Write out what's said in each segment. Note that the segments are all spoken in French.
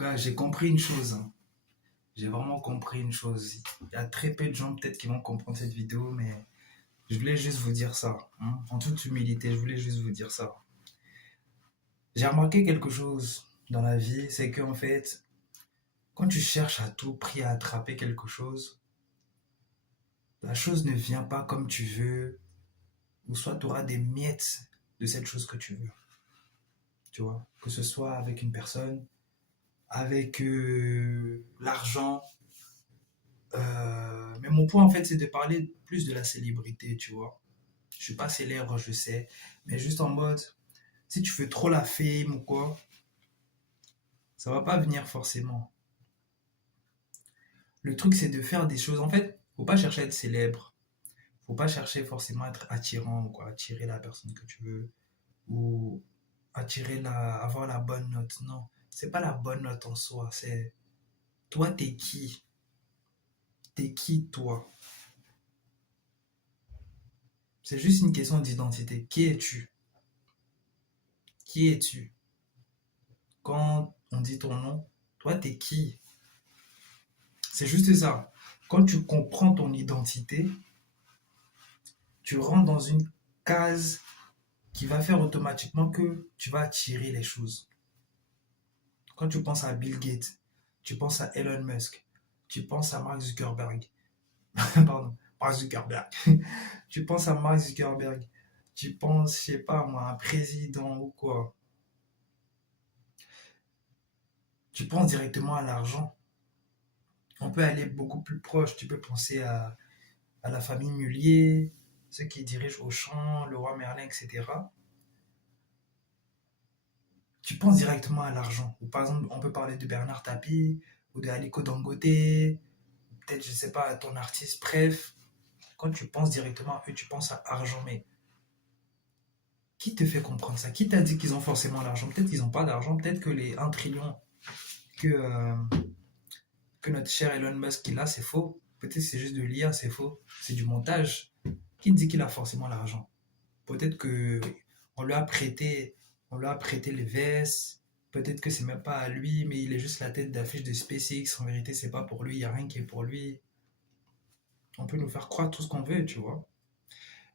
gars, j'ai compris une chose, hein. J'ai vraiment compris une chose. Il y a très peu de gens peut-être qui vont comprendre cette vidéo, mais je voulais juste vous dire ça, hein. En toute humilité, je voulais juste vous dire ça. J'ai remarqué quelque chose dans la vie, c'est qu'en fait, quand tu cherches à tout prix à attraper quelque chose, la chose ne vient pas comme tu veux, ou soit tu auras des miettes de cette chose que tu veux. Tu vois, que ce soit avec une personne, avec l'argent. Mais mon point, en fait, c'est de parler plus de la célébrité, tu vois. Je suis pas célèbre, je sais, mais juste en mode, si tu fais trop la fame ou quoi, ça va pas venir forcément. Le truc, c'est de faire des choses. En fait, faut pas chercher à être célèbre. Faut pas chercher forcément à être attirant ou quoi, attirer la personne que tu veux ou avoir la bonne note. Non, c'est pas la bonne note en soi. C'est toi, t'es qui? T'es qui toi? C'est juste une question d'identité. Qui es-tu? Qui es-tu? Quand on dit ton nom, toi, t'es qui? C'est juste ça. Quand tu comprends ton identité, tu rentres dans une case qui va faire automatiquement que tu vas attirer les choses. Quand tu penses à Bill Gates, tu penses à Elon Musk, tu penses à Mark Zuckerberg, pardon, Mark Zuckerberg, tu penses à Mark Zuckerberg, tu penses, je sais pas moi, un président ou quoi, tu penses directement à l'argent. On peut aller beaucoup plus proche, tu peux penser à la famille Mullier, ceux qui dirigent Auchan, le roi Merlin, etc. Tu penses directement à l'argent. Ou par exemple, on peut parler de Bernard Tapie, ou de Aliko Dangote, peut-être, je sais pas, ton artiste, bref. Quand tu penses directement à eux, tu penses à argent. Mais qui te fait comprendre ça? Qui t'a dit qu'ils ont forcément l'argent? Peut-être qu'ils n'ont pas d'argent, peut-être que les 1 trillion que, euh, que notre cher Elon Musk il a, c'est faux. Peut-être c'est juste de l'IA, c'est faux. C'est du montage. Qui te dit qu'il a forcément l'argent? Peut-être que on lui a prêté, on lui a prêté les vestes. Peut-être que c'est même pas à lui, mais il est juste la tête d'affiche de SpaceX. En vérité, c'est pas pour lui. Il n'y a rien qui est pour lui. On peut nous faire croire tout ce qu'on veut, tu vois.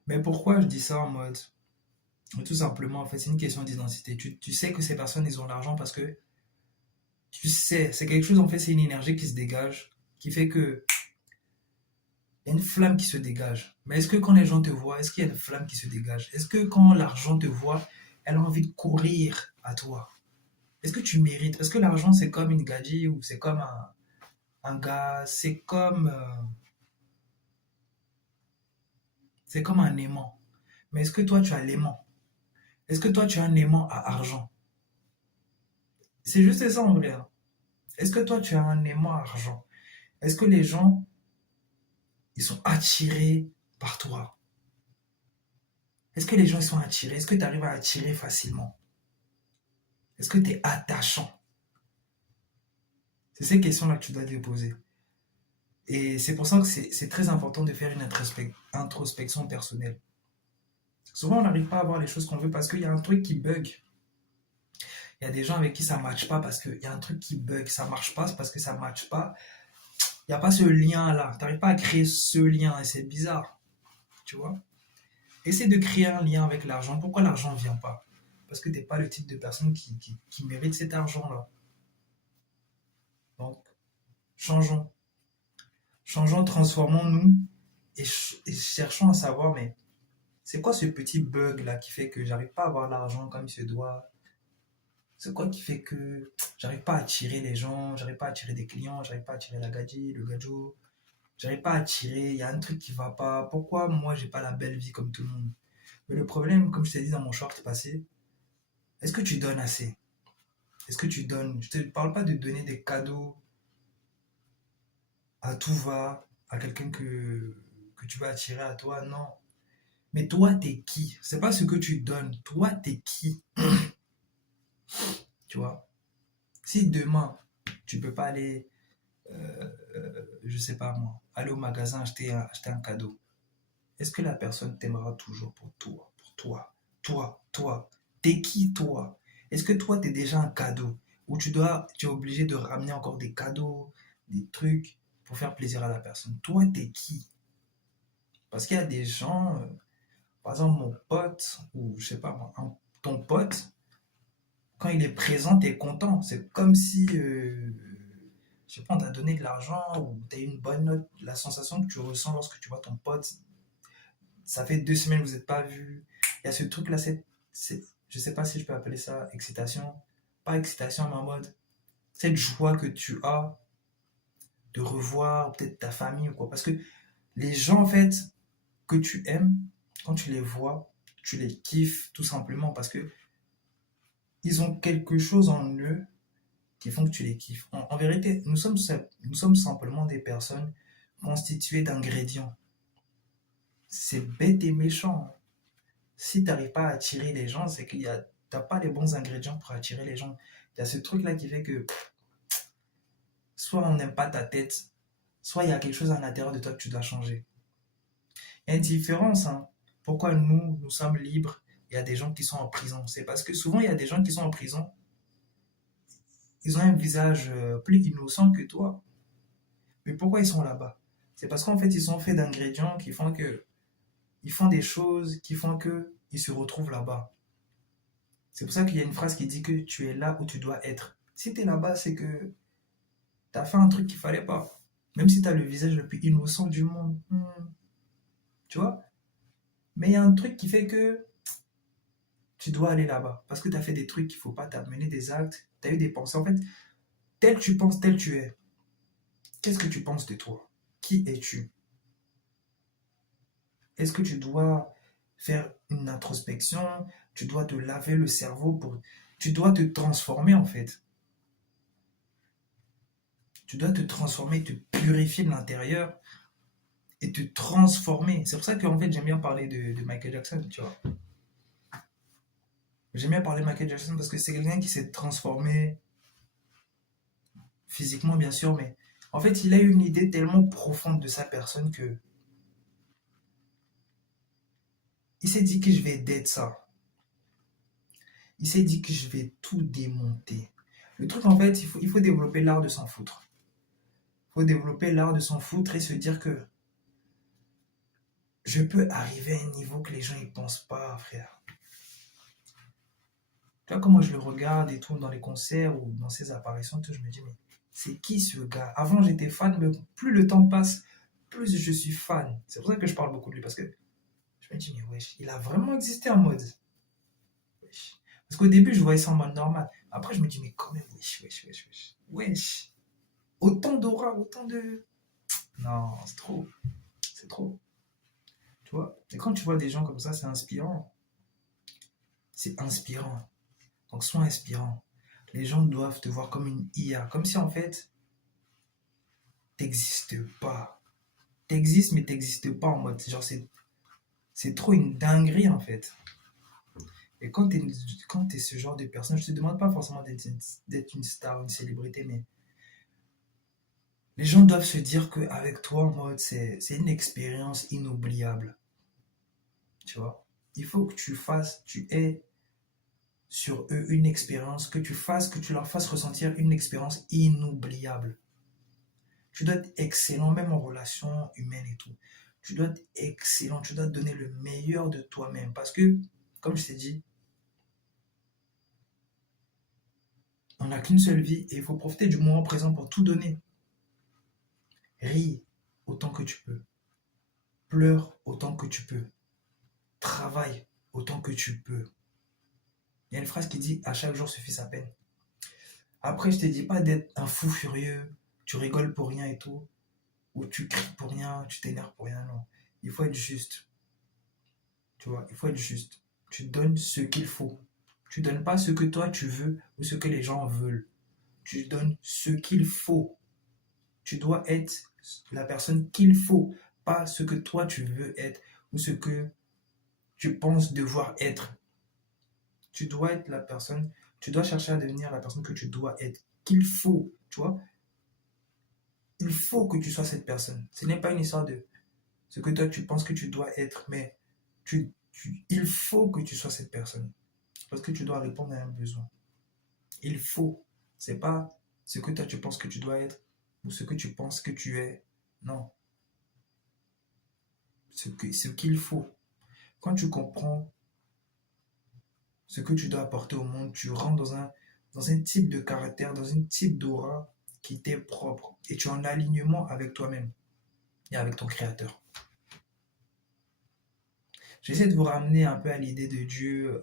Mais pourquoi je dis ça en mode tout simplement, en fait, c'est une question d'identité. Tu sais que ces personnes, ils ont l'argent parce que tu sais, c'est quelque chose, en fait, c'est une énergie qui se dégage, qui fait que il y a une flamme qui se dégage. Mais est-ce que quand les gens te voient, est-ce qu'il y a une flamme qui se dégage? Est-ce que quand l'argent te voit, elle a envie de courir à toi? Est-ce que tu mérites? Est-ce que l'argent, c'est comme une gadget ou c'est comme un gars, c'est comme un aimant. Mais est-ce que toi, tu as l'aimant? Est-ce que toi, tu as un aimant à argent? C'est juste ça en vrai, hein. Est-ce que toi, tu as un aimant à argent? Est-ce que les gens, ils sont attirés par toi? Est-ce que les gens, ils sont attirés? Est-ce que tu arrives à attirer facilement? Est-ce que tu es attachant? C'est ces questions-là que tu dois te poser. Et c'est pour ça que c'est très important de faire une introspection personnelle. Souvent, on n'arrive pas à voir les choses qu'on veut parce qu'il y a un truc qui bug. Il y a des gens avec qui ça ne matche pas parce qu'il y a un truc qui bug. Ça ne marche pas parce que ça ne matche pas. Il n'y a pas ce lien-là. Tu n'arrives pas à créer ce lien et c'est bizarre. Tu vois? Essaie de créer un lien avec l'argent. Pourquoi l'argent ne vient pas? Parce que tu n'es pas le type de personne qui mérite cet argent-là. Donc, changeons. Changeons, transformons-nous et cherchons à savoir, mais c'est quoi ce petit bug-là qui fait que j'arrive pas à avoir l'argent comme il se doit? C'est quoi qui fait que j'arrive pas à attirer les gens, j'arrive pas à attirer des clients, j'arrive pas à attirer la gadji, le gadjo, j'arrive pas à attirer, il y a un truc qui va pas. Pourquoi moi j'ai pas la belle vie comme tout le monde? Mais le problème, comme je t'ai dit dans mon short passé, est-ce que tu donnes assez? Est-ce que tu donnes? Je te parle pas de donner des cadeaux à tout va, à quelqu'un que tu vas attirer à toi, non. Mais toi, t'es qui? C'est pas ce que tu donnes. Toi, t'es qui? Tu vois? Si demain, tu peux pas aller, je sais pas moi, aller au magasin acheter un cadeau, est-ce que la personne t'aimera toujours pour toi? Pour toi? Toi? T'es qui toi? Est-ce que toi, t'es déjà un cadeau? Où tu es obligé de ramener encore des cadeaux, des trucs pour faire plaisir à la personne. Toi, t'es qui? Parce qu'il y a des gens, par exemple mon pote, ou je sais pas moi, ton pote, quand il est présent, t'es content. C'est comme si, je sais pas, on t'a donné de l'argent ou t'as eu une bonne note. La sensation que tu ressens lorsque tu vois ton pote, ça fait 2 semaines que vous n'êtes pas vus. Il y a ce truc-là, je sais pas si je peux appeler ça excitation. Pas excitation, mais en mode, cette joie que tu as de revoir peut-être ta famille ou quoi. Parce que les gens, en fait, que tu aimes, quand tu les vois, tu les kiffes tout simplement parce que ils ont quelque chose en eux qui font que tu les kiffes. En vérité, nous sommes simplement des personnes constituées d'ingrédients. C'est bête et méchant. Si tu n'arrives pas à attirer les gens, c'est qu'il y a, t'as pas les bons ingrédients pour attirer les gens. Il y a ce truc-là qui fait que soit on n'aime pas ta tête, soit il y a quelque chose à l'intérieur de toi que tu dois changer. Il y a une différence, hein. Pourquoi nous sommes libres, il y a des gens qui sont en prison. C'est parce que souvent, il y a des gens qui sont en prison, ils ont un visage plus innocent que toi. Mais pourquoi ils sont là-bas? C'est parce qu'en fait, ils sont faits d'ingrédients qui font que, ils font des choses qui font que ils se retrouvent là-bas. C'est pour ça qu'il y a une phrase qui dit que tu es là où tu dois être. Si tu es là-bas, c'est que tu as fait un truc qu'il fallait pas. Même si tu as le visage le plus innocent du monde. Tu vois? Mais il y a un truc qui fait que tu dois aller là-bas. Parce que tu as fait des trucs qu'il faut pas. Tu as mené des actes. Tu as eu des pensées. En fait, tel tu penses, tel tu es. Qu'est-ce que tu penses de toi? Qui es-tu? Est-ce que tu dois faire une introspection? Tu dois te laver le cerveau pour... Tu dois te transformer en fait. Tu dois te transformer, te purifier de l'intérieur et te transformer. C'est pour ça qu'en fait j'aime bien parler de Michael Jackson, tu vois. J'aime bien parler de Michael Jackson parce que c'est quelqu'un qui s'est transformé physiquement bien sûr, mais en fait il a eu une idée tellement profonde de sa personne que il s'est dit que je vais d'être ça. Il s'est dit que je vais tout démonter. Le truc en fait, il faut développer l'art de s'en foutre. Il faut développer l'art de s'en foutre et se dire que je peux arriver à un niveau que les gens ne pensent pas, frère. Tu vois comment je le regarde et tout dans les concerts ou dans ses apparitions, tout, je me dis, mais c'est qui ce gars? Avant j'étais fan, mais plus le temps passe, plus je suis fan. C'est pour ça que je parle beaucoup de lui, parce que je me dis, mais wesh, il a vraiment existé en mode. Wesh. Parce qu'au début, je voyais ça en mode normal. Après, je me dis, mais quand même, wesh, wesh, wesh, wesh. Wesh. Autant d'aura, autant de. Non, c'est trop. C'est trop. Tu vois? Et quand tu vois des gens comme ça, c'est inspirant. C'est inspirant. Donc, sois inspirant. Les gens doivent te voir comme une IA. Comme si, en fait, t'existes pas. T'existes, mais t'existes pas en mode. Genre, c'est trop une dinguerie, en fait. Et quand t'es ce genre de personne, je te demande pas forcément d'être une star, une célébrité, mais les gens doivent se dire qu'avec toi, en mode, c'est une expérience inoubliable. Tu vois? Il faut que tu aies sur eux une expérience, que tu leur fasses ressentir une expérience inoubliable. Tu dois être excellent, même en relation humaine et tout. Tu dois être excellent, tu dois te donner le meilleur de toi-même. Parce que, comme je t'ai dit, on n'a qu'une seule vie et il faut profiter du moment présent pour tout donner. Ris autant que tu peux. Pleure autant que tu peux. Travaille autant que tu peux. Il y a une phrase qui dit à chaque jour suffit sa peine. Après, je te dis pas d'être un fou furieux, tu rigoles pour rien et tout, ou tu cries pour rien, tu t'énerves pour rien, non. Il faut être juste. Tu vois, il faut être juste. Tu donnes ce qu'il faut. Tu donnes pas ce que toi tu veux ou ce que les gens veulent. Tu donnes ce qu'il faut. Tu dois être la personne qu'il faut, pas ce que toi tu veux être ou ce que tu penses devoir être. Tu dois être la personne, tu dois chercher à devenir la personne que tu dois être, qu'il faut, tu vois. Il faut que tu sois cette personne. Ce n'est pas une histoire de ce que toi tu penses que tu dois être, mais il faut que tu sois cette personne. Parce que tu dois répondre à un besoin. Il faut. C'est pas ce que toi tu penses que tu dois être ou ce que tu penses que tu es. Non, ce qu'il faut. Quand tu comprends ce que tu dois apporter au monde, tu rentres dans un type de caractère, dans un type d'aura qui t'est propre. Et tu es en alignement avec toi-même et avec ton créateur. J'essaie de vous ramener un peu à l'idée de Dieu,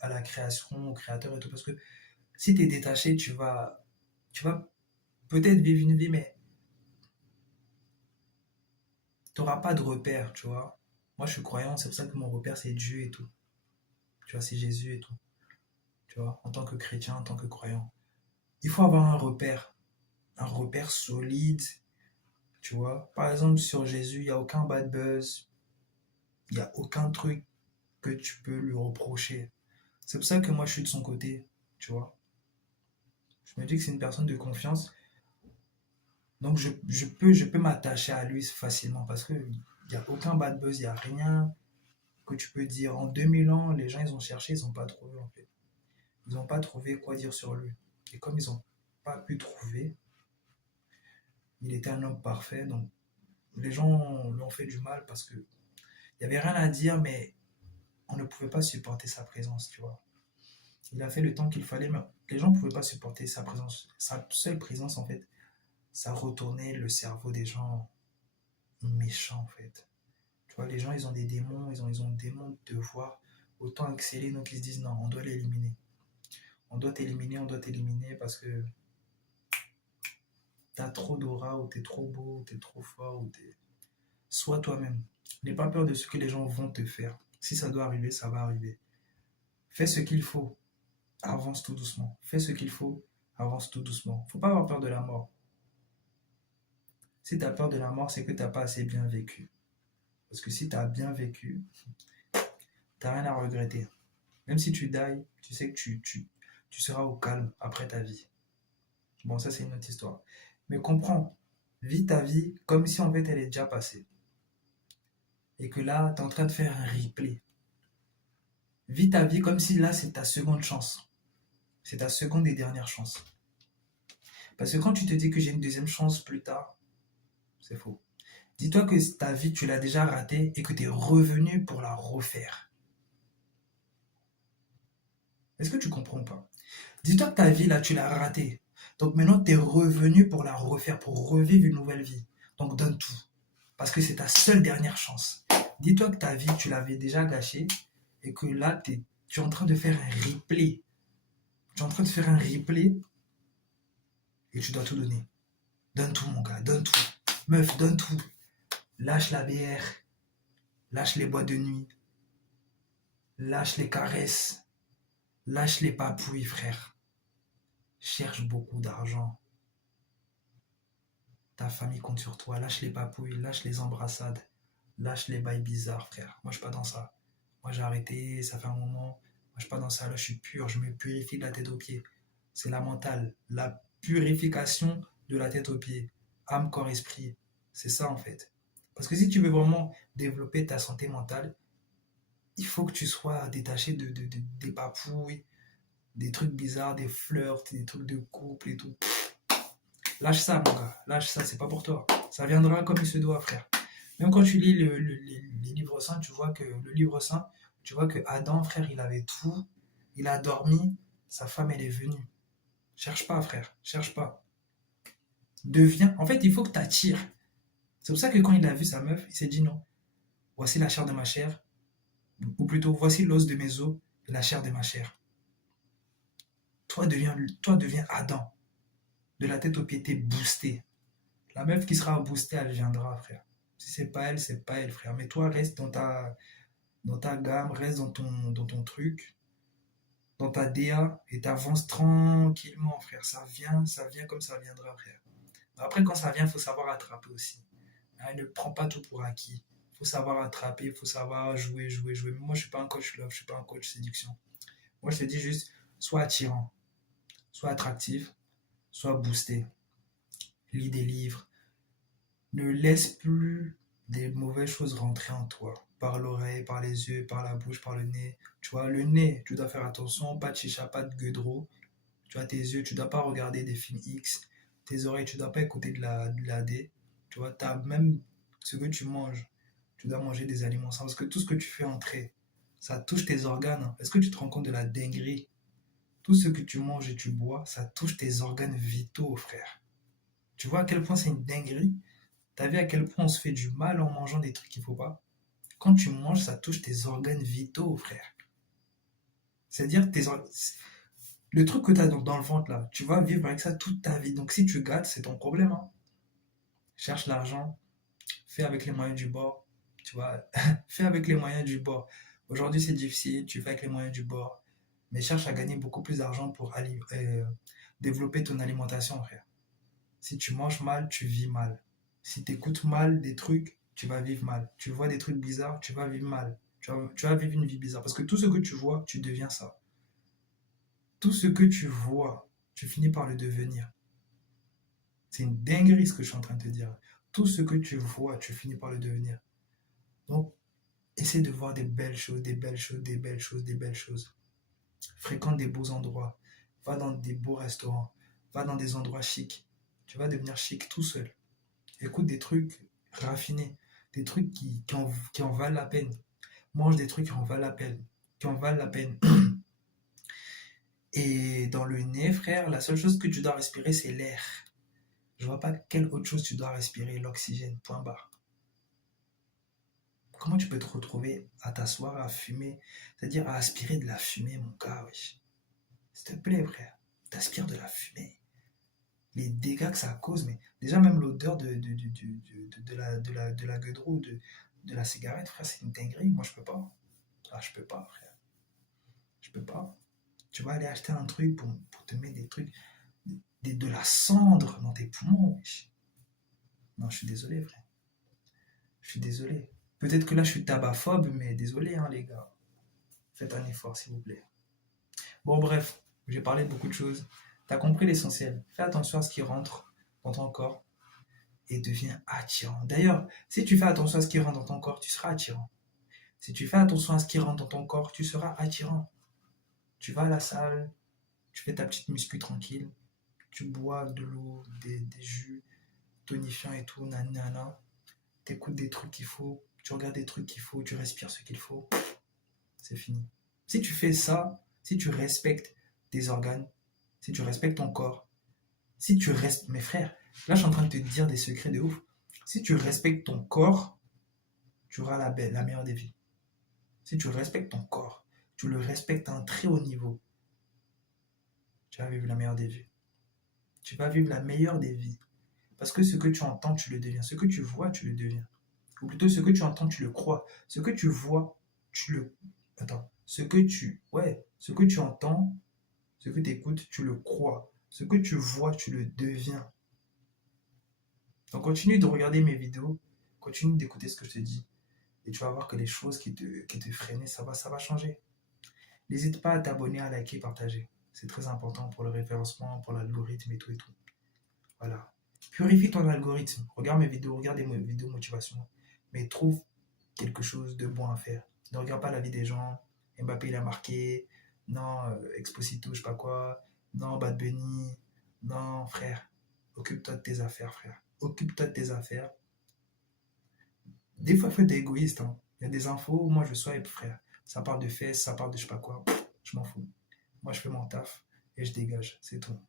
à la création, au créateur et tout, parce que si tu es détaché, tu vas peut-être vivre une vie, mais tu n'auras pas de repère, tu vois. Moi, je suis croyant, c'est pour ça que mon repère, c'est Dieu et tout. Tu vois, c'est Jésus et tout. Tu vois, en tant que chrétien, en tant que croyant. Il faut avoir un repère solide, tu vois. Par exemple, sur Jésus, il n'y a aucun bad buzz, il n'y a aucun truc que tu peux lui reprocher. C'est pour ça que moi, je suis de son côté, tu vois. Je me dis que c'est une personne de confiance, donc je peux m'attacher à lui facilement parce qu'il n'y a aucun bad buzz, il n'y a rien que tu peux dire. En 2000 ans, les gens, ils ont cherché, ils n'ont pas trouvé en fait. Ils n'ont pas trouvé quoi dire sur lui. Et comme ils n'ont pas pu trouver, il était un homme parfait, donc les gens lui ont fait du mal parce que il n'y avait rien à dire, mais on ne pouvait pas supporter sa présence, tu vois. Il a fait le temps qu'il fallait, mais les gens ne pouvaient pas supporter sa présence. Sa seule présence, en fait, ça retournait le cerveau des gens méchants, en fait. Tu vois, les gens, ils ont des démons, ils ont des démons de voir autant exceller, donc ils se disent non, on doit l'éliminer. On doit t'éliminer parce que t'as trop d'aura, ou t'es trop beau, ou t'es trop fort, ou t'es. Sois toi-même. N'aie pas peur de ce que les gens vont te faire. Si ça doit arriver, ça va arriver. Fais ce qu'il faut, avance tout doucement. Fais ce qu'il faut, avance tout doucement. Faut pas avoir peur de la mort. Si tu as peur de la mort, c'est que tu n'as pas assez bien vécu. Parce que si tu as bien vécu, tu n'as rien à regretter. Même si tu dies, tu sais que tu seras au calme après ta vie. Bon, ça c'est une autre histoire. Mais comprends, vis ta vie comme si en fait elle est déjà passée. Et que là, tu es en train de faire un replay. Vis ta vie comme si là c'est ta seconde chance. C'est ta seconde et dernière chance. Parce que quand tu te dis que j'ai une deuxième chance plus tard, c'est faux. Dis-toi que ta vie, tu l'as déjà ratée et que tu es revenu pour la refaire. Est-ce que tu comprends pas? Dis-toi que ta vie, là, tu l'as ratée. Donc maintenant, tu es revenu pour la refaire, pour revivre une nouvelle vie. Donc donne tout. Parce que c'est ta seule dernière chance. Dis-toi que ta vie, tu l'avais déjà gâchée et que là, tu es en train de faire un replay. Tu es en train de faire un replay et tu dois tout donner. Donne tout, mon gars, donne tout. Meuf, donne tout. Lâche la bière, lâche les boîtes de nuit, lâche les caresses, lâche les papouilles, frère. Cherche beaucoup d'argent. Ta famille compte sur toi. Lâche les papouilles, lâche les embrassades, lâche les bails bizarres, frère. Moi, je suis pas dans ça. Moi, j'ai arrêté, ça fait un moment. Moi, je suis pas dans ça. Là, je suis pur. Je me purifie de la tête aux pieds. C'est la mentale. La purification de la tête aux pieds. Âme, corps, esprit. C'est ça, en fait. Parce que si tu veux vraiment développer ta santé mentale, il faut que tu sois détaché des papouilles, des trucs bizarres, des flirts, des trucs de couple et tout. Lâche ça, mon gars. Lâche ça, c'est pas pour toi. Ça viendra comme il se doit, frère. Même quand tu lis les livres saints, le livre saint, tu vois que Adam, frère, il avait tout. Il a dormi. Sa femme, elle est venue. Cherche pas, frère. Cherche pas. Deviens. En fait, il faut que tu attires. C'est pour ça que quand il a vu sa meuf, il s'est dit non. Voici la chair de ma chair. Ou plutôt, voici l'os de mes os et la chair de ma chair. Toi, deviens Adam. De la tête aux pieds, t'es boosté. La meuf qui sera boostée, elle viendra, frère. Si c'est pas elle, frère. Mais toi, reste dans ta gamme, reste dans ton truc, dans ta DA, et t'avances tranquillement, frère. Ça vient comme ça viendra, frère. Après, quand ça vient, il faut savoir attraper aussi. Hein, ne prends pas tout pour acquis. Il faut savoir attraper, il faut savoir jouer, jouer, jouer. Mais moi, je suis pas un coach love, je suis pas un coach séduction. Moi, je te dis juste, sois attirant, sois attractif, sois boosté. Lis des livres. Ne laisse plus des mauvaises choses rentrer en toi. Par l'oreille, par les yeux, par la bouche, par le nez. Tu vois, le nez, tu dois faire attention. Pas de chicha, pas de gueudreau. Tu vois, tes yeux, tu dois pas regarder des films X. Tes oreilles, tu dois pas écouter de la D. Tu vois, t'as même ce que tu manges. Tu dois manger des aliments sains. Parce que tout ce que tu fais entrer, ça touche tes organes, hein. Est-ce que tu te rends compte de la dinguerie? Tout ce que tu manges et tu bois, ça touche tes organes vitaux, frère. Tu vois à quel point c'est une dinguerie? T'as vu à quel point on se fait du mal en mangeant des trucs qu'il faut pas? Quand tu manges, ça touche tes organes vitaux, frère. C'est-à-dire le truc que tu as dans le ventre là, tu vas vivre avec ça toute ta vie. Donc si tu gâtes, c'est ton problème, hein. Cherche l'argent, fais avec les moyens du bord. Tu vois, fais avec les moyens du bord. Aujourd'hui c'est difficile, tu fais avec les moyens du bord. Mais cherche à gagner beaucoup plus d'argent pour développer ton alimentation, frère. Si tu manges mal, tu vis mal. Si tu écoutes mal des trucs, tu vas vivre mal. Tu vois des trucs bizarres, tu vas vivre mal. Tu vas vivre une vie bizarre. Parce que tout ce que tu vois, tu deviens ça. Tout ce que tu vois, tu finis par le devenir. C'est une dinguerie ce que je suis en train de te dire. Tout ce que tu vois, tu finis par le devenir. Donc, essaie de voir des belles choses, des belles choses, des belles choses, des belles choses. Fréquente des beaux endroits. Va dans des beaux restaurants. Va dans des endroits chics. Tu vas devenir chic tout seul. Écoute des trucs raffinés. Des trucs qui en valent la peine. Mange des trucs qui en valent la peine. Qui en valent la peine. Et dans le nez, frère, la seule chose que tu dois respirer, c'est l'air. Je vois pas quelle autre chose tu dois respirer, l'oxygène, point barre. Comment tu peux te retrouver à t'asseoir, à fumer, c'est-à-dire à aspirer de la fumée, mon gars, wesh. S'il te plaît, frère, t'aspires de la fumée. Les dégâts que ça cause, mais déjà même l'odeur de la gueudreau, de la cigarette, frère, c'est une dinguerie. Moi, je peux pas. Ah, je peux pas, frère. Je peux pas. Tu vas aller acheter un truc pour te mettre des trucs, de la cendre dans tes poumons, wesh. Non, je suis désolé, frère. Je suis désolé. Peut-être que là, je suis tabaphobe, mais désolé, hein, les gars. Faites un effort, s'il vous plaît. Bon, bref, j'ai parlé de beaucoup de choses. T'as compris l'essentiel. Fais attention à ce qui rentre dans ton corps et deviens attirant. D'ailleurs, si tu fais attention à ce qui rentre dans ton corps, tu seras attirant. Si tu fais attention à ce qui rentre dans ton corps, tu seras attirant. Tu vas à la salle, tu fais ta petite muscu tranquille, tu bois de l'eau, des jus tonifiants et tout, nanana. T'écoutes des trucs qu'il faut, tu regardes des trucs qu'il faut, tu respires ce qu'il faut. C'est fini. Si tu fais ça, si tu respectes tes organes, si tu respectes ton corps, si tu restes, mes frères, là je suis en train de te dire des secrets de ouf. Si tu respectes ton corps, tu auras la meilleure des vies. Si tu respectes ton corps, tu le respectes à un très haut niveau, tu vas vivre la meilleure des vies. Tu vas vivre la meilleure des vies. Parce que ce que tu entends, tu le deviens. Ce que tu vois, tu le deviens. Ou plutôt, ce que tu entends, tu le crois. Ce que tu vois, tu le... Attends. Ce que tu entends, ce que tu écoutes, tu le crois. Ce que tu vois, tu le deviens. Donc continue de regarder mes vidéos, continue d'écouter ce que je te dis, et tu vas voir que les choses qui te freinaient, ça va changer. N'hésite pas à t'abonner, à liker, partager. C'est très important pour le référencement, pour l'algorithme et tout et tout. Voilà. Purifie ton algorithme. Regarde mes vidéos, regarde mes vidéos motivation, mais trouve quelque chose de bon à faire. Ne regarde pas la vie des gens. Mbappé, il a marqué. Non, Exposito, je sais pas quoi. Non, Bad Bunny. Non, frère. Occupe-toi de tes affaires, frère. Occupe-toi de tes affaires. Des fois, faut être égoïste, hein. Il y a des infos, moi je swipe, frère. Ça parle de fesses, ça parle de je sais pas quoi. Je m'en fous. Moi, je fais mon taf et je dégage. C'est tout.